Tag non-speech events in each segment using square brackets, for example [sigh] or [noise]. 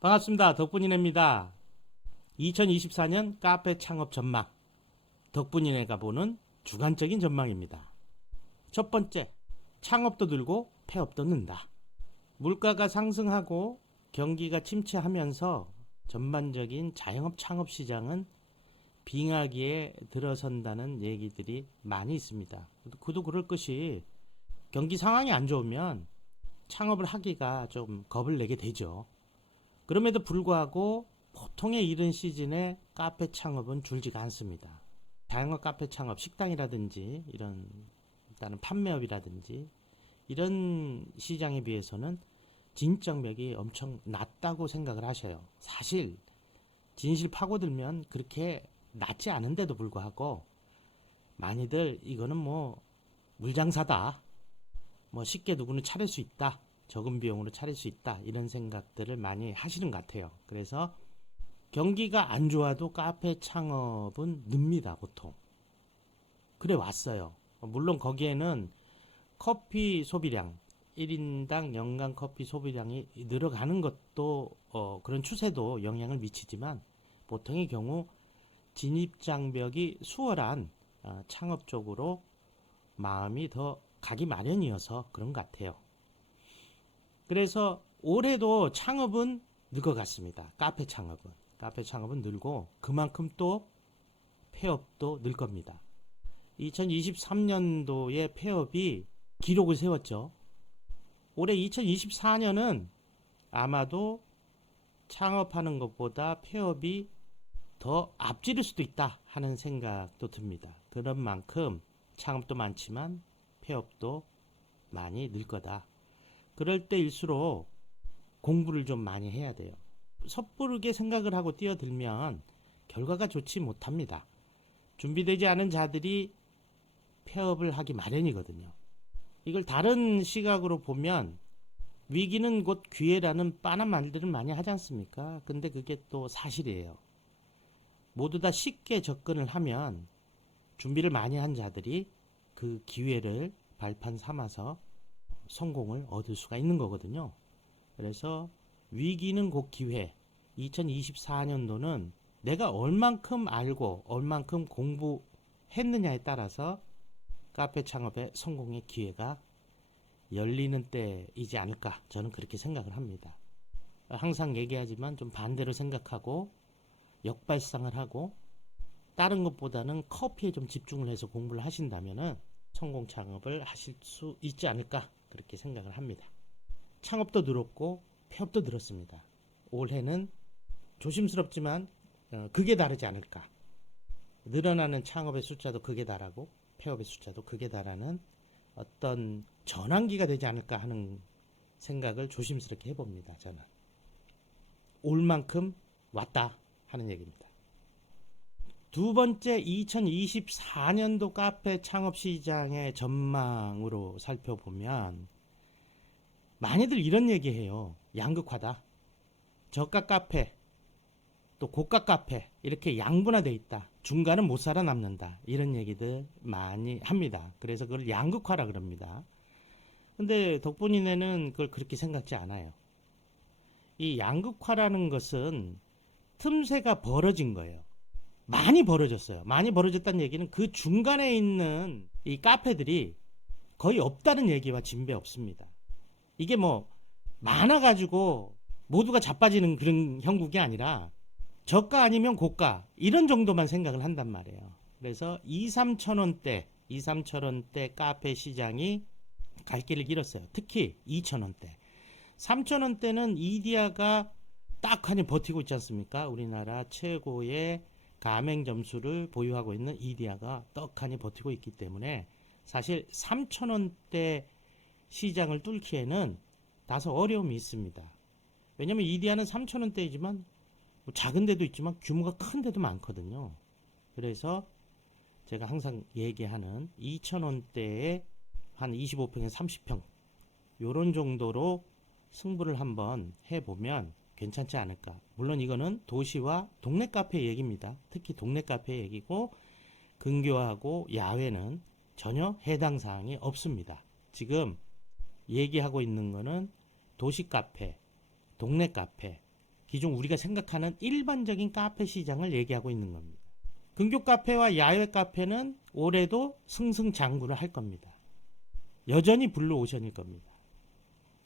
반갑습니다. 덕분이네입니다. 2024년 카페 창업 전망. 덕분이네가 보는 주관적인 전망입니다. 첫 번째, 창업도 늘고 폐업도 는다. 물가가 상승하고 경기가 침체하면서 전반적인 자영업 창업 시장은 빙하기에 들어선다는 얘기들이 많이 있습니다. 그도 그럴 것이 경기 상황이 안 좋으면 창업을 하기가 좀 겁을 내게 되죠. 그럼에도 불구하고 보통의 이른 시즌에 카페 창업은 줄지가 않습니다. 다양한 카페 창업, 식당이라든지 이런 일단은 판매업이라든지 이런 시장에 비해서는 진입장벽이 엄청 낮다고 생각을 하셔요. 사실 진실 파고들면 그렇게 낮지 않은데도 불구하고 많이들 이거는 뭐 물장사다. 뭐 쉽게 누구는 차릴 수 있다. 적은 비용으로 차릴 수 있다. 이런 생각들을 많이 하시는 것 같아요. 그래서 경기가 안 좋아도 카페 창업은 늡니다, 보통. 그래 왔어요. 물론 거기에는 커피 소비량, 1인당 연간 커피 소비량이 늘어가는 것도 어, 그런 추세도 영향을 미치지만 보통의 경우 진입 장벽이 수월한 어, 창업 쪽으로 마음이 더 가기 마련이어서 그런 것 같아요. 그래서 올해도 창업은 늘것 같습니다. 카페 창업은. 카페 창업은 늘고 그만큼 또 폐업도 늘 겁니다. 2023년도에 폐업이 기록을 세웠죠. 올해 2024년은 아마도 창업하는 것보다 폐업이 더 앞지를 수도 있다 하는 생각도 듭니다. 그런 만큼 창업도 많지만 폐업도 많이 늘 거다. 그럴 때일수록 공부를 좀 많이 해야 돼요. 섣부르게 생각을 하고 뛰어들면 결과가 좋지 못합니다. 준비되지 않은 자들이 폐업을 하기 마련이거든요. 이걸 다른 시각으로 보면 위기는 곧 기회라는 빤한 말들을 많이 하지 않습니까? 근데 그게 또 사실이에요. 모두 다 쉽게 접근을 하면 준비를 많이 한 자들이 그 기회를 발판 삼아서 성공을 얻을 수가 있는 거거든요. 그래서 위기는 곧 기회. 2024년도는 내가 얼만큼 알고 얼만큼 공부했느냐에 따라서 카페 창업의 성공의 기회가 열리는 때이지 않을까 저는 그렇게 생각을 합니다. 항상 얘기하지만 좀 반대로 생각하고 역발상을 하고 다른 것보다는 커피에 좀 집중을 해서 공부를 하신다면은 성공 창업을 하실 수 있지 않을까 그렇게 생각을 합니다. 창업도 늘었고 폐업도 늘었습니다. 올해는 조심스럽지만 어, 그게 다르지 않을까. 늘어나는 창업의 숫자도 그게 다르고 폐업의 숫자도 그게 다라는 어떤 전환기가 되지 않을까 하는 생각을 조심스럽게 해봅니다. 저는 올 만큼 왔다 하는 얘기입니다. 두 번째 2024년도 카페 창업 시장의 전망으로 살펴보면 많이들 이런 얘기해요. 양극화다. 저가 카페 또 고가 카페 이렇게 양분화돼 있다. 중간은 못 살아남는다. 이런 얘기들 많이 합니다. 그래서 그걸 양극화라 그럽니다. 근데 덕분이네는 그걸 그렇게 생각지 않아요. 이 양극화라는 것은 틈새가 벌어진 거예요. 많이 벌어졌어요. 많이 벌어졌다는 얘기는 그 중간에 있는 이 카페들이 거의 없다는 얘기와 진배 없습니다. 이게 뭐 많아가지고 모두가 자빠지는 그런 형국이 아니라 저가 아니면 고가 이런 정도만 생각을 한단 말이에요. 그래서 2, 3천 원대, 2, 3천 원대 카페 시장이 갈 길을 잃었어요. 특히 2천 원대. 3천 원대는 이디아가 딱 하니 버티고 있지 않습니까? 우리나라 최고의 가맹 점수를 보유하고 있는 이디아가 떡하니 버티고 있기 때문에 사실 3천 원대 시장을 뚫기에는 다소 어려움이 있습니다. 왜냐면 이디아는 3천 원대이지만 뭐 작은 데도 있지만 규모가 큰 데도 많거든요. 그래서 제가 항상 얘기하는 2,000원대에 한 25평에 30평 요런 정도로 승부를 한번 해보면 괜찮지 않을까. 물론 이거는 도시와 동네 카페 얘기입니다. 특히 동네 카페 얘기고 근교하고 야외는 전혀 해당 사항이 없습니다. 지금 얘기하고 있는 거는 도시 카페, 동네 카페, 기존 우리가 생각하는 일반적인 카페 시장을 얘기하고 있는 겁니다. 근교 카페와 야외 카페는 올해도 승승장구를 할 겁니다. 여전히 블루 오션일 겁니다.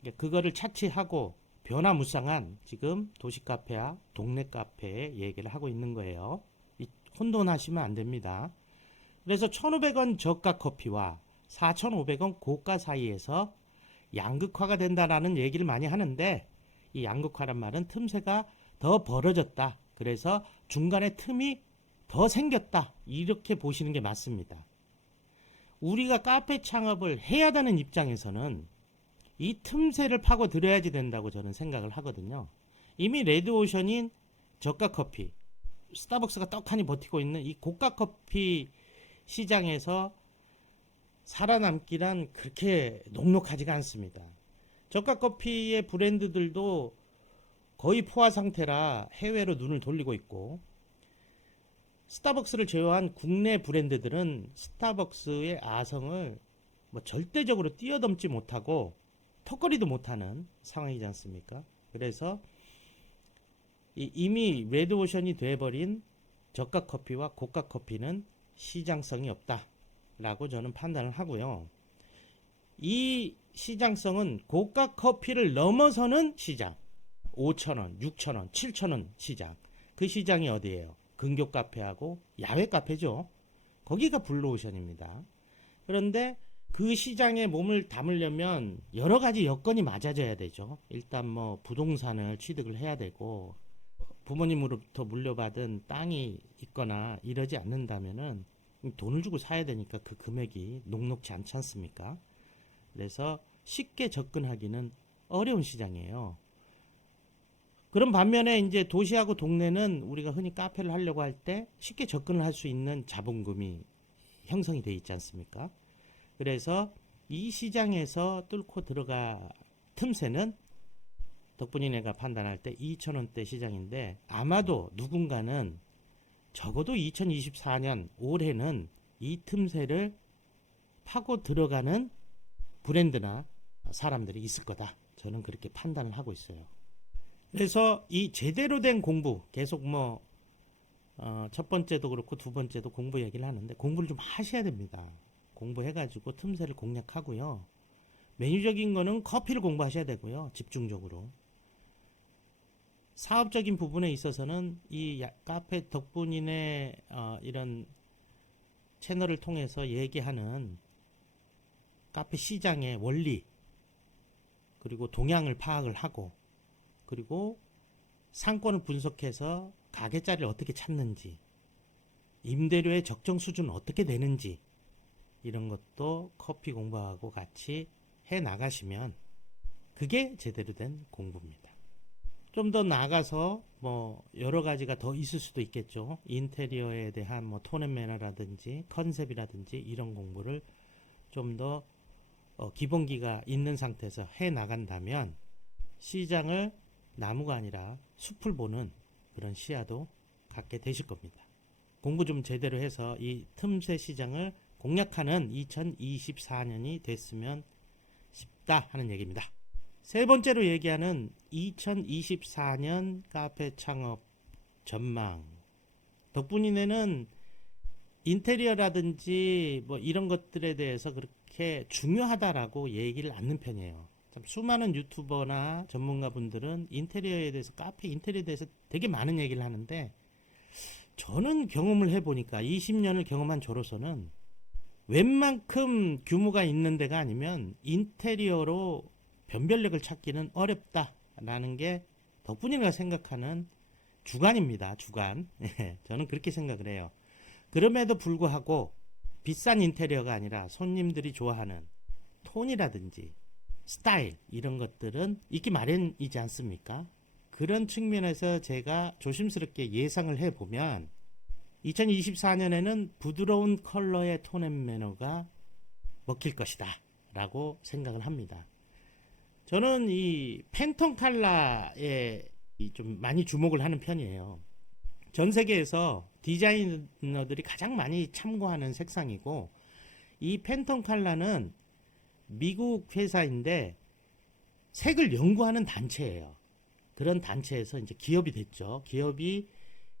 그러니까 그거를 차치하고 변화무쌍한 지금 도시 카페와 동네 카페의 얘기를 하고 있는 거예요. 이 혼돈하시면 안 됩니다. 그래서 1,500원 저가 커피와 4,500원 고가 사이에서 양극화가 된다라는 얘기를 많이 하는데 이 양극화란 말은 틈새가 더 벌어졌다. 그래서 중간에 틈이 더 생겼다. 이렇게 보시는 게 맞습니다. 우리가 카페 창업을 해야 되는 입장에서는 이 틈새를 파고 들여야지 된다고 저는 생각을 하거든요. 이미 레드오션인 저가 커피, 스타벅스가 떡하니 버티고 있는 이 고가 커피 시장에서 살아남기란 그렇게 녹록하지가 않습니다. 저가 커피의 브랜드들도 거의 포화 상태라 해외로 눈을 돌리고 있고 스타벅스를 제외한 국내 브랜드들은 스타벅스의 아성을 뭐 절대적으로 뛰어넘지 못하고 턱걸이도 못하는 상황이지 않습니까? 그래서 이- 이미 레드오션이 돼버린 저가 커피와 고가 커피는 시장성이 없다라고 저는 판단을 하고요. 이 시장성은 고가 커피를 넘어서는 시장. 5천원, 6천원, 7천원 시장. 그 시장이 어디예요? 근교 카페하고 야외 카페죠. 거기가 블루오션입니다. 그런데 그 시장에 몸을 담으려면 여러 가지 여건이 맞아져야 되죠. 일단 뭐 부동산을 취득을 해야 되고 부모님으로부터 물려받은 땅이 있거나 이러지 않는다면은 돈을 주고 사야 되니까 그 금액이 녹록지 않지 않습니까? 그래서 쉽게 접근하기는 어려운 시장이에요. 그런 반면에 이제 도시하고 동네는 우리가 흔히 카페를 하려고 할 때 쉽게 접근을 할 수 있는 자본금이 형성이 돼 있지 않습니까? 그래서 이 시장에서 뚫고 들어가 틈새는 덕분이네가 판단할 때 2천원대 시장인데 아마도 누군가는 적어도 2024년 올해는 이 틈새를 파고 들어가는 브랜드나 사람들이 있을 거다. 저는 그렇게 판단을 하고 있어요. 그래서 이 제대로 된 공부 계속 뭐 어, 첫 번째도 그렇고 두 번째도 공부 얘기를 하는데 공부를 좀 하셔야 됩니다. 공부해가지고 틈새를 공략하고요. 메뉴적인 거는 커피를 공부하셔야 되고요. 집중적으로. 사업적인 부분에 있어서는 이 야- 카페 덕분인의 어, 이런 채널을 통해서 얘기하는 카페 시장의 원리 그리고 동향을 파악을 하고 그리고 상권을 분석해서 가게 자리를 어떻게 찾는지 임대료의 적정 수준은 어떻게 되는지 이런 것도 커피 공부하고 같이 해 나가시면 그게 제대로 된 공부입니다. 좀 더 나가서 뭐 여러 가지가 더 있을 수도 있겠죠. 인테리어에 대한 뭐 톤앤 매너라든지 컨셉이라든지 이런 공부를 좀더 어, 기본기가 있는 상태에서 해 나간다면 시장을 나무가 아니라 숲을 보는 그런 시야도 갖게 되실 겁니다. 공부 좀 제대로 해서 이 틈새 시장을 공략하는 2024년이 됐으면 싶다 하는 얘기입니다. 세 번째로 얘기하는 2024년 카페 창업 전망. 덕분이네는 인테리어라든지 뭐 이런 것들에 대해서 그렇게 중요하다라고 얘기를 않는 편이에요. 참 수많은 유튜버나 전문가분들은 인테리어에 대해서 카페 인테리어에 대해서 되게 많은 얘기를 하는데 저는 경험을 해보니까 20년을 경험한 저로서는 웬만큼 규모가 있는 데가 아니면 인테리어로 변별력을 찾기는 어렵다라는 게 덕분이가 생각하는 주관입니다. 주관. [laughs] 예, 저는 그렇게 생각을 해요. 그럼에도 불구하고 비싼 인테리어가 아니라 손님들이 좋아하는 톤이라든지 스타일 이런 것들은 있기 마련이지 않습니까? 그런 측면에서 제가 조심스럽게 예상을 해보면 2024년에는 부드러운 컬러의 톤앤 매너가 먹힐 것이다 라고 생각을 합니다. 저는 이 팬톤 컬러에 이좀 많이 주목을 하는 편이에요. 전 세계에서 디자이너들이 가장 많이 참고하는 색상이고 이 팬톤 컬러는 미국 회사인데 색을 연구하는 단체예요. 그런 단체에서 이제 기업이 됐죠. 기업이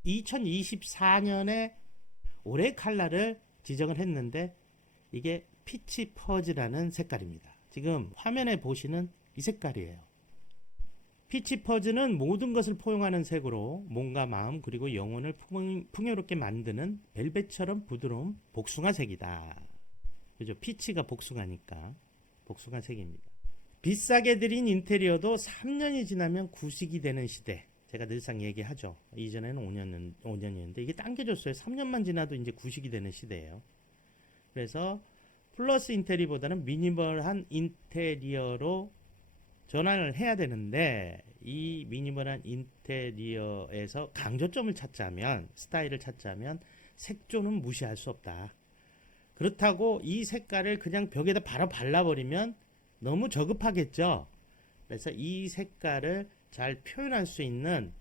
2024년에 올해 칼라를 지정을 했는데 이게 피치 퍼즈라는 색깔입니다. 지금 화면에 보시는 이 색깔이에요. 피치 퍼즈는 모든 것을 포용하는 색으로 몸과 마음 그리고 영혼을 풍, 풍요롭게 만드는 벨벳처럼 부드러운 복숭아 색이다. 그죠? 피치가 복숭아니까 복숭아 색입니다. 비싸게 들인 인테리어도 3년이 지나면 구식이 되는 시대. 제가 늘상 얘기하죠. 이전에는 5년, 5년이었는데 이게 당겨졌어요. 3년만 지나도 이제 구식이 되는 시대예요. 그래서 플러스 인테리어보다는 미니멀한 인테리어로 전환을 해야 되는데 이 미니멀한 인테리어에서 강조점을 찾자면 스타일을 찾자면 색조는 무시할 수 없다. 그렇다고 이 색깔을 그냥 벽에다 바로 발라버리면 너무 저급하겠죠. 그래서 이 색깔을 잘 표현할 수 있는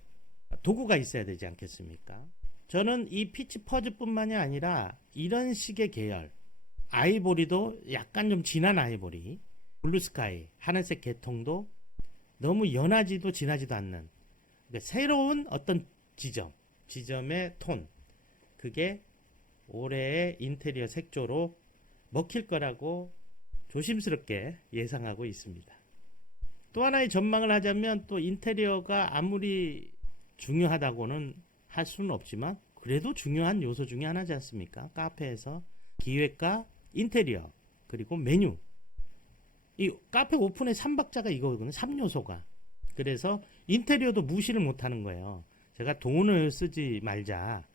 도구가 있어야 되지 않겠습니까? 저는 이 피치 퍼즈뿐만이 아니라 이런 식의 계열 아이보리도 약간 좀 진한 아이보리 블루스카이 하늘색 계통도 너무 연하지도 진하지도 않는 그러니까 새로운 어떤 지점 지점의 톤 그게 올해의 인테리어 색조로 먹힐 거라고 조심스럽게 예상하고 있습니다. 또 하나의 전망을 하자면 또 인테리어가 아무리 중요하다고는 할 수는 없지만 그래도 중요한 요소 중에 하나지 않습니까? 카페에서 기획과 인테리어 그리고 메뉴 이 카페 오픈의 3박자가 이거거든요. 3요소가. 그래서 인테리어도 무시를 못 하는 거예요. 제가 돈을 쓰지 말자.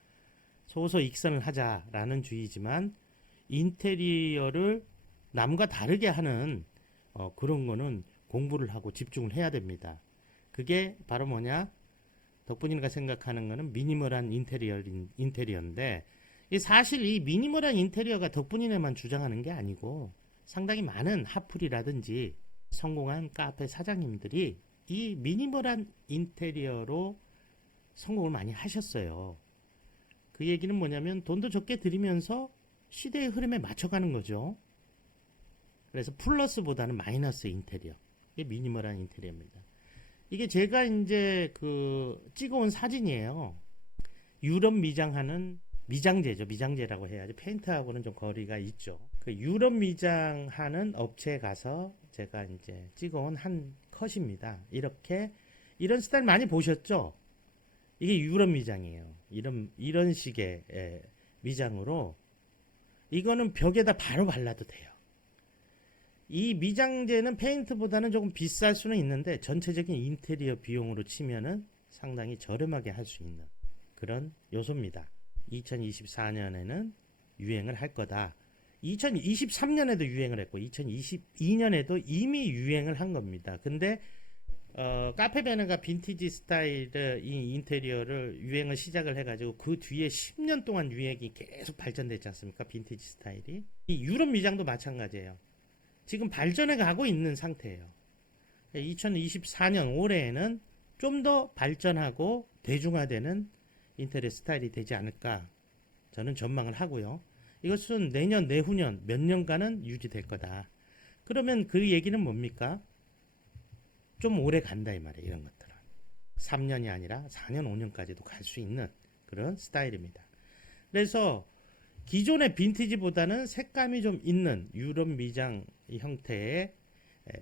소소 익선을 하자라는 주의지만 인테리어를 남과 다르게 하는 어, 그런 거는 공부를 하고 집중을 해야 됩니다. 그게 바로 뭐냐? 덕분이가 생각하는 거는 미니멀한 인테리어 인테리어인데 이 사실 이 미니멀한 인테리어가 덕분이네만 주장하는 게 아니고 상당히 많은 하플이라든지 성공한 카페 사장님들이 이 미니멀한 인테리어로 성공을 많이 하셨어요. 그 얘기는 뭐냐면 돈도 적게 들이면서 시대의 흐름에 맞춰가는 거죠. 그래서 플러스보다는 마이너스 인테리어. 이게 미니멀한 인테리어입니다. 이게 제가 이제 그 찍어온 사진이에요. 유럽 미장하는 미장제죠. 미장제라고 해야지. 페인트하고는 좀 거리가 있죠. 그 유럽 미장하는 업체에 가서 제가 이제 찍어온 한 컷입니다. 이렇게 이런 스타일 많이 보셨죠? 이게 유럽 미장이에요. 이런 이런 식의 예, 미장으로 이거는 벽에다 바로 발라도 돼요. 이 미장제는 페인트보다는 조금 비쌀 수는 있는데 전체적인 인테리어 비용으로 치면은 상당히 저렴하게 할 수 있는 그런 요소입니다. 2024년에는 유행을 할 거다. 2023년에도 유행을 했고 2022년에도 이미 유행을 한 겁니다. 근데 어, 카페베네가 빈티지 스타일의 이 인테리어를 유행을 시작을 해가지고 그 뒤에 10년 동안 유행이 계속 발전됐지 않습니까? 빈티지 스타일이. 이 유럽 미장도 마찬가지예요. 지금 발전해 가고 있는 상태예요. 2024년 올해에는 좀 더 발전하고 대중화되는 인테리어 스타일이 되지 않을까 저는 전망을 하고요. 이것은 내년, 내후년 몇 년간은 유지될 거다. 그러면 그 얘기는 뭡니까? 좀 오래 간다 이 말이에요. 이런 것들은. 3년이 아니라 4년, 5년까지도 갈 수 있는 그런 스타일입니다. 그래서 기존의 빈티지보다는 색감이 좀 있는 유럽 미장 형태의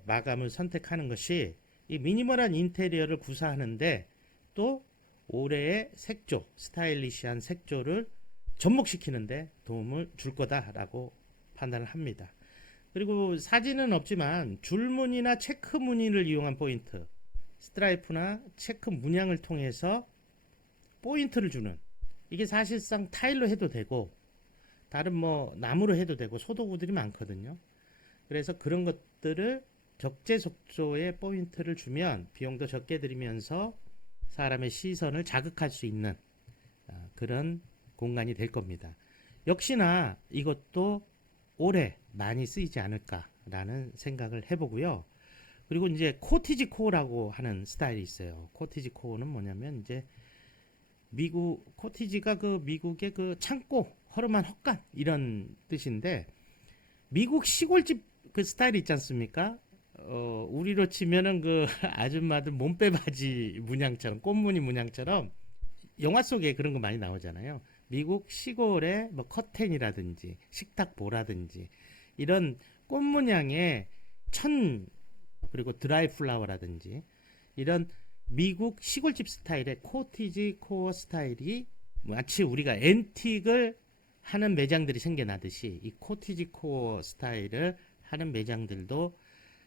마감을 선택하는 것이 이 미니멀한 인테리어를 구사하는데 또 올해의 색조, 스타일리시한 색조를 접목시키는데 도움을 줄 거다라고 판단을 합니다. 그리고 사진은 없지만 줄무늬나 체크 무늬를 이용한 포인트, 스트라이프나 체크 문양을 통해서 포인트를 주는 이게 사실상 타일로 해도 되고 다른 뭐 나무로 해도 되고 소도구들이 많거든요. 그래서 그런 것들을 적재적소에 포인트를 주면 비용도 적게 들이면서 사람의 시선을 자극할 수 있는 아, 그런 공간이 될 겁니다. 역시나 이것도 올해 많이 쓰이지 않을까라는 생각을 해보고요. 그리고 이제 코티지 코어라고 하는 스타일이 있어요. 코티지 코어는 뭐냐면 이제 미국 코티지가 그 미국의 그 창고 허름한 헛간 이런 뜻인데 미국 시골집 그 스타일 있지 않습니까? 어, 우리로 치면은 그 [laughs] 아줌마들 몸빼 바지 문양처럼 꽃무늬 문양처럼 영화 속에 그런 거 많이 나오잖아요. 미국 시골의 뭐 커튼이라든지 식탁보라든지 이런 꽃 문양의 천 그리고 드라이 플라워라든지 이런 미국 시골집 스타일의 코티지 코어 스타일이 마치 우리가 앤틱을 하는 매장들이 생겨나듯이 이 코티지 코어 스타일을 하는 매장들도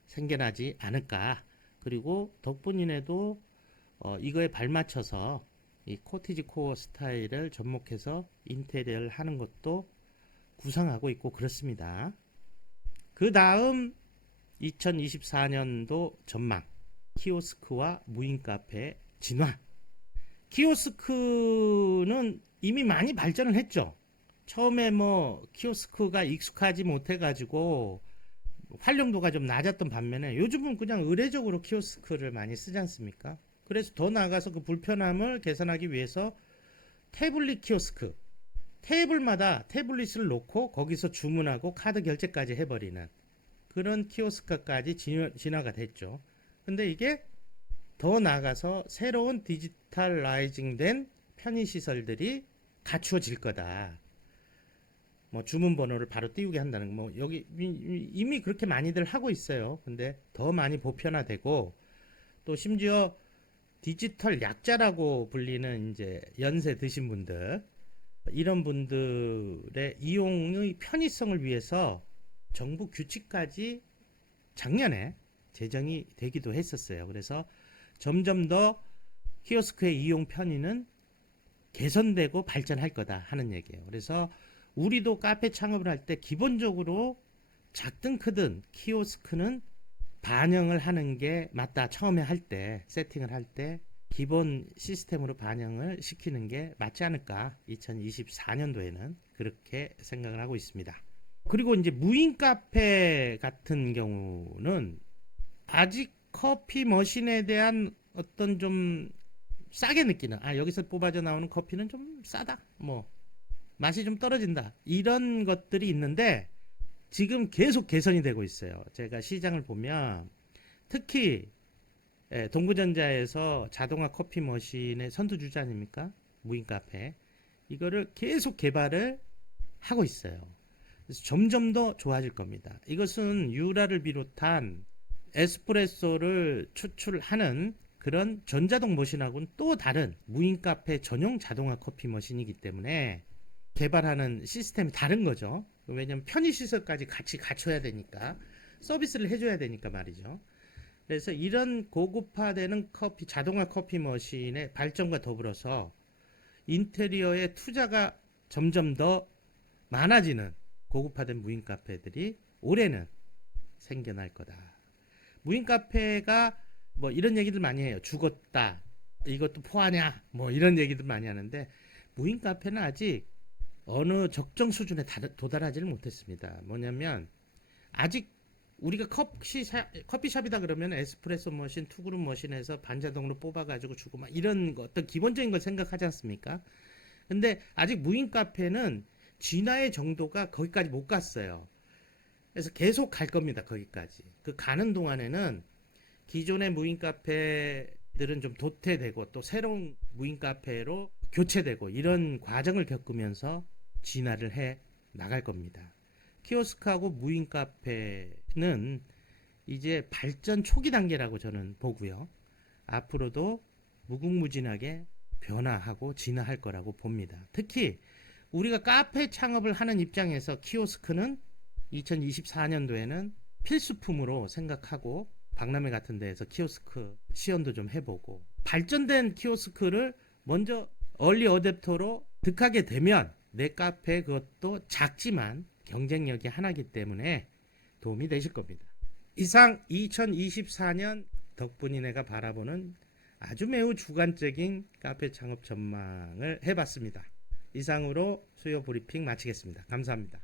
생겨나지 않을까. 그리고 덕분인에도 어, 이거에 발맞춰서 이 코티지 코어 스타일을 접목해서 인테리어를 하는 것도 구상하고 있고 그렇습니다. 그 다음 2024년도 전망 키오스크와 무인 카페 진화 키오스크는 이미 많이 발전을 했죠. 처음에 뭐 키오스크가 익숙하지 못해 가지고 활용도가 좀 낮았던 반면에 요즘은 그냥 의례적으로 키오스크를 많이 쓰지 않습니까? 그래서 더 나아가서 그 불편함을 개선하기 위해서 태블릿 키오스크 테이블마다 태블릿을 놓고 거기서 주문하고 카드 결제까지 해버리는 그런 키오스크까지 진화, 진화가 됐죠. 근데 이게 더 나아가서 새로운 디지털라이징된 편의시설들이 갖추어질 거다. 뭐 주문 번호를 바로 띄우게 한다는 뭐 여기 이- 이미 그렇게 많이들 하고 있어요. 근데 더 많이 보편화되고 또 심지어 디지털 약자라고 불리는 이제 연세 드신 분들 이런 분들의 이용의 편의성을 위해서 정부 규칙까지 작년에 제정이 되기도 했었어요. 그래서 점점 더 키오스크의 이용 편의는 개선되고 발전할 거다 하는 얘기예요. 그래서 우리도 카페 창업을 할 때 기본적으로 작든 크든 키오스크는 반영을 하는 게 맞다. 처음에 할 때, 세팅을 할 때 기본 시스템으로 반영을 시키는 게 맞지 않을까. 2024년도에는 그렇게 생각을 하고 있습니다. 그리고 이제 무인 카페 같은 경우는 아직 커피 머신에 대한 어떤 좀 싸게 느끼는 아 여기서 뽑아져 나오는 커피는 좀 싸다 뭐 맛이 좀 떨어진다. 이런 것들이 있는데 지금 계속 개선이 되고 있어요. 제가 시장을 보면 특히 예, 동부전자에서 자동화 커피 머신의 선두주자 아닙니까? 무인 카페. 이거를 계속 개발을 하고 있어요. 그래서 점점 더 좋아질 겁니다. 이것은 유라를 비롯한 에스프레소를 추출하는 그런 전자동 머신하고는 또 다른 무인 카페 전용 자동화 커피 머신이기 때문에 개발하는 시스템이 다른 거죠. 왜냐면 편의 시설까지 같이 갖춰야 되니까 서비스를 해줘야 되니까 말이죠. 그래서 이런 고급화되는 커피 자동화 커피 머신의 발전과 더불어서 인테리어의 투자가 점점 더 많아지는 고급화된 무인 카페들이 올해는 생겨날 거다. 무인 카페가 뭐 이런 얘기들 많이 해요. 죽었다. 이것도 포하냐? 뭐 이런 얘기들 많이 하는데 무인 카페는 아직 어느 적정 수준에 다- 도달하지를 못했습니다. 뭐냐면 아직 우리가 커피 샤, 커피숍이다 그러면 에스프레소 머신, 투그룹 머신에서 반자동으로 뽑아가지고 주고 막 이런 거 어떤 기본적인 걸 생각하지 않습니까? 근데 아직 무인 카페는 진화의 정도가 거기까지 못 갔어요. 그래서 계속 갈 겁니다. 거기까지. 그 가는 동안에는 기존의 무인 카페들은 좀 도태되고 또 새로운 무인 카페로 교체되고 이런 과정을 겪으면서 진화를 해 나갈 겁니다. 키오스크하고 무인 카페는 이제 발전 초기 단계라고 저는 보고요. 앞으로도 무궁무진하게 변화하고 진화할 거라고 봅니다. 특히 우리가 카페 창업을 하는 입장에서 키오스크는 2024년도에는 필수품으로 생각하고 박람회 같은 데에서 키오스크 시연도 좀 해보고 발전된 키오스크를 먼저 얼리 어댑터로 득하게 되면 내 카페 그것도 작지만 경쟁력이 하나이기 때문에 도움이 되실 겁니다. 이상 2024년 덕분이네가 바라보는 아주 매우 주관적인 카페 창업 전망을 해봤습니다. 이상으로 수요 브리핑 마치겠습니다. 감사합니다.